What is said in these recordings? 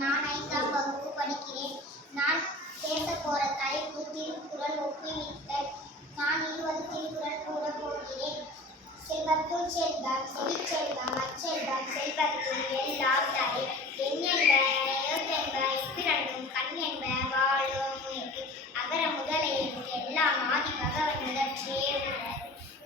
நான் 5ஆம் வகுப்பு படிக்கிறேன். நான் பேசப் போற தலைப்பு திருக்குறள் ஒப்புவித்தல். நான் 20 திருக்குறள் கூறப் போகிறேன். செல்வத்துள் செல்வம் செவிச்செல்வம் அச்செல்வம் செல்வத்துள் எல்லாம் தலை. எண்ணென்ப எழுத்தென்ப இப்பிரண்டும் கண்ணென்ப வாழும் உயிர்க்கு. அகர முதல எழுத்து எல்லாம் ஆதி பகவன் முதற்றே உலகு.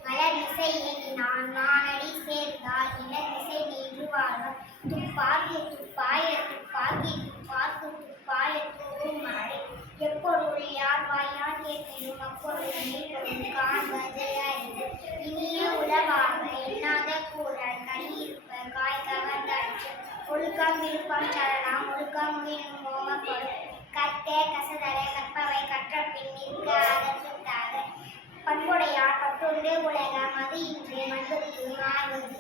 மலர்மிசை ஏகினான் மானடி சேர்ந்தால் இளமிசை நின்று வாழ்வார். துப்பார்க்கு துப்பாய துப்பாக்கி துப்பார்க்கு துப்பாய தூவும் மழை. எப்பொருள் யார் வாயால் கேட்பினும் அப்பொருள் மெய்ப்பொருள் காண்பது அறிவு. இனிய உளவாக எண்ணாத கூறல் கனியிருப்ப காய் கவர்ந்தற்று. ஒழுக்கம் விருப்பம் சரணம் ஒழுக்கம் உயிரும் ஓமப்படும். கற்க கசதர கற்பவை கற்றபின் நிற்க அதற்குத்தாக. பண்புடையார் பற்றுண்டு உலகம் அது இன்று மண்புக்கு மாறுவது.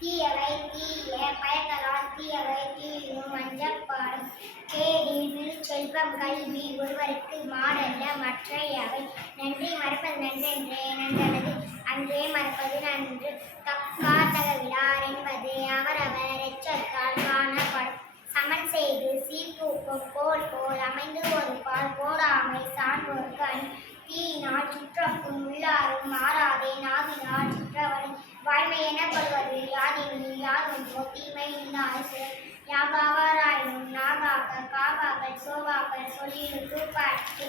தீயவை தீய பயக்கலால் தீயவை தீயும் அஞ்சப்பாடும். கேடில் செல்வம் கல்வி ஒருவருக்கு மாடல்ல மற்றையவை. நன்றி மறப்பது நன்றென்றே நன்றல்லது அன்றே மறப்பது நன்று. தக்கார் தகவிலார் என்பது அவரவர் எச்சத்தால் காணப்படும். சமன் செய்து சீர்தூக்கும் கோல் போல் அமைந்து ஒரு பால் கோடாமை சான்றோர்க்கு அணி. தீயினால் சுற்றப்பும் உள்ளாரும் மாறாதே நாவினால் சுற்றவரும். வாய்மை எனப்படுவது யாதெனில் யாதொன்றோ தீமை இல்லாத செயல். யாகாவாராயினும் நாகாக காவாகல் சோவாகல் சொல்லிடு தூப்பாட்சி.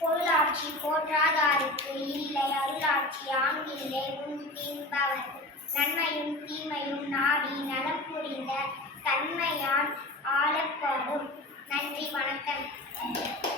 பொருளாட்சி போற்றாதாருக்கு இல்லை அருளாட்சி ஆங்கில்லை உன் தின்பவர்க்கு. நன்மையும் தீமையும் நாடி நலம் புரிந்த தன்மையான் ஆளப்படும். நன்றி, வணக்கம்.